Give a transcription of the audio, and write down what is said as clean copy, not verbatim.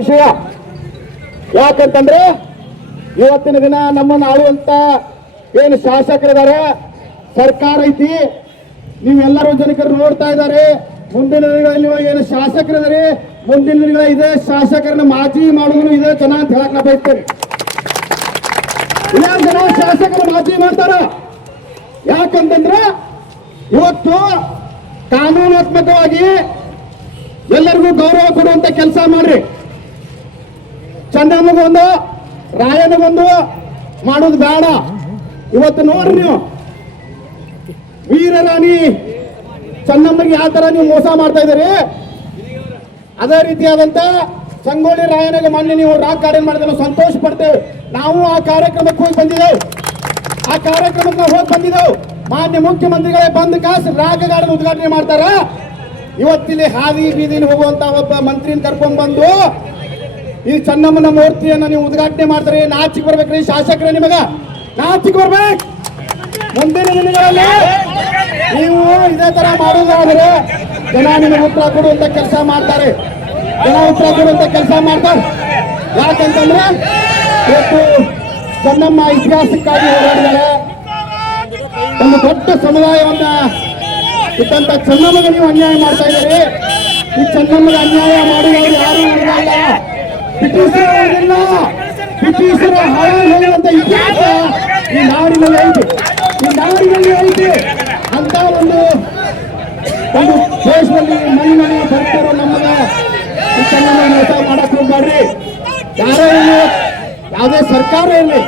ವಿಷಯ ಯಾಕಂತಂದ್ರೆ ಇವತ್ತಿನ ದಿನ ನಮ್ಮನ್ನು ಆಳುವಂತ ಏನು ಶಾಸಕರಿದ್ದಾರೆ, ಸರ್ಕಾರ ಐತಿ, ನೀವೆಲ್ಲರೂ ಜನಕರು ನೋಡ್ತಾ ಇದ್ದಾರೆ. ಮುಂದಿನ ದಿನಗಳಲ್ಲಿ ಏನು ಶಾಸಕರಿದ್ದಾರೆ, ಮುಂದಿನ ದಿನಗಳ ಇದೇ ಶಾಸಕರನ್ನ ಮಾಜಿ ಮಾಡುವುದು ಇದೇ ಜನ ಅಂತ ಹೇಳಕ್ ನಾ ಬಯಸ್ತೇನೆ. ಇದೇ ಜನ ಶಾಸಕರು ಮಾಜಿ ಮಾಡ್ತಾರ. ಯಾಕಂತಂದ್ರೆ ಇವತ್ತು ಕಾನೂನಾತ್ಮಕವಾಗಿ ಎಲ್ಲರಿಗೂ ಗೌರವ ಕೊಡುವಂತ ಕೆಲಸ ಮಾಡ್ರಿ. ಚೆನ್ನಮ್ಮಗೊಂದು ರಾಯನಿಗೊಂದು ಮಾಡೋದು ಬೇಡ. ಇವತ್ತು ನೋಡ್ರಿ, ನೀವು ವೀರರಾಣಿ ಚೆನ್ನಮ್ಮಗೆ ಯಾವ ತರ ನೀವು ಮೋಸ ಮಾಡ್ತಾ ಇದ್ದೀರಿ, ಅದೇ ರೀತಿಯಾದಂತ ಸಂಗೊಳ್ಳಿ ರಾಯನಿಗೆ ಮೊನ್ನೆ ನೀವು ರಾಕ್ ಗಾರ್ಡನ್ ಮಾಡಿದ್ರೆ ಸಂತೋಷ ಪಡ್ತೇವೆ. ನಾವು ಆ ಕಾರ್ಯಕ್ರಮಕ್ಕೆ ಹೋಗಿ ಬಂದಿದ್ದೇವೆ. ಆ ಕಾರ್ಯಕ್ರಮಕ್ಕೆ ನಾವು ಹೋಗಿ ಬಂದಿದ್ದೇವೆ. ಮಾನ್ಯ ಮುಖ್ಯಮಂತ್ರಿಗಳೇ ಬಂದ ಕಾಸು ರಾಕ್ ಗಾರ್ಡನ್ ಉದ್ಘಾಟನೆ ಮಾಡ್ತಾರ. ಇವತ್ತಿಲ್ಲಿ ಹಾದಿ ಬೀದಿಲಿ ಹೋಗುವಂತ ಒಬ್ಬ ಮಂತ್ರಿನ ಕರ್ಕೊಂಡ್ ಬಂದು ಈ ಚೆನ್ನಮ್ಮನ ಮೂರ್ತಿಯನ್ನ ನೀವು ಉದ್ಘಾಟನೆ ಮಾಡ್ತಾರೆ. ನಾಚಿಕ್ ಬರ್ಬೇಕ್ರಿ ಶಾಸಕರೇ, ನಿಮಗ ನಾಚಿಕ್ ಬರ್ಬೇಕು. ಮುಂದಿನ ದಿನಗಳಲ್ಲಿ ನೀವು ಇದೇ ತರ ಮಾಡುವುದಾದ್ರೆ ಜನ ನಿಮಗೆ ಉತ್ತರ ಕೊಡುವಂತ ಕೆಲಸ ಮಾಡ್ತಾರೆ. ಜನ ಉತ್ತರ ಕೊಡುವಂತ ಕೆಲಸ ಮಾಡ್ತಾರೆ. ಯಾಕಂತಂದ್ರೆ ಇವತ್ತು ಚೆನ್ನಮ್ಮ ಇತಿಹಾಸಕ್ಕಾಗಿ ಹೋರಾಡಿದ್ದಾರೆ. ಒಂದು ದೊಡ್ಡ ಸಮುದಾಯವನ್ನ ಇದ್ದಂತ ಚೆನ್ನಮ್ಮಗೆ ನೀವು ಅನ್ಯಾಯ ಮಾಡ್ತಾ ಇದ್ದೀರಿ. ಈ ಚೆನ್ನಮ್ಮಗೆ ಅನ್ಯಾಯ ಮಾಡಿದವರು ಯಾರು ಮಾಡಿಲ್ಲ. ಬ್ರಿಟಿಷರ ಹಾಳಾಗುವಂತ ಇತಿಹಾಸ ಈ ನಾಡಿನಲ್ಲಿ ಐತಿ. ಈ ನಾಡಿನಲ್ಲಿ ಐತಿ ಅಂತ ಒಂದು ದೇಶದಲ್ಲಿ ಮಣ್ಣಿನಲ್ಲಿ ಬರ್ತಾರೋ ನಮ್ಮನ್ನ ಈ ಚೆನ್ನಮ್ಮ ಮೋಸ ಮಾಡಕ್ ಹೋಗ್ಬೇಡ್ರಿ. ಯಾರೇ ಇರಲಿ, ಯಾವುದೇ ಸರ್ಕಾರ ಇರಲಿ,